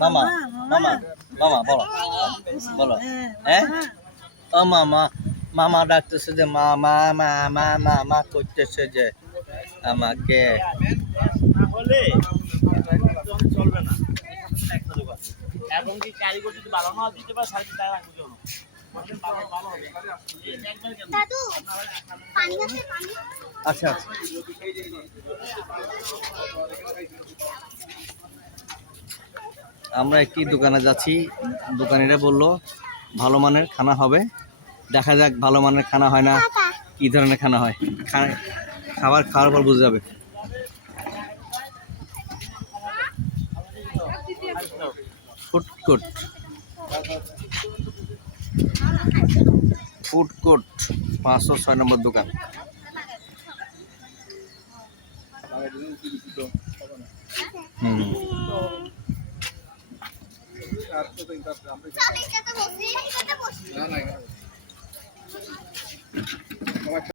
মামা মামা মামা বলো বলো হ্যাঁ ও মামা মামা ডাকতেছে যে মামা মামা মামা করতেছে যে আমাকে চলবে না এবং কি কারিগর যদি ভালো না দিতে পারে সাড়ে 4 লাখ বুঝো দাদু পানি আছে পানি আচ্ছা আচ্ছা আমরা একটি দোকানে যাচ্ছি দোকানিরা বললো ভালো মানের খানা হবে দেখা যাক ভালো মানের খানা হয় না কি ধরনের খানা হয় খাবার খাওয়ার পর বুঝে যাবে ফুড কোর্ট ফুড কোর্ট 506 নম্বর দোকান চল এটাতে বসি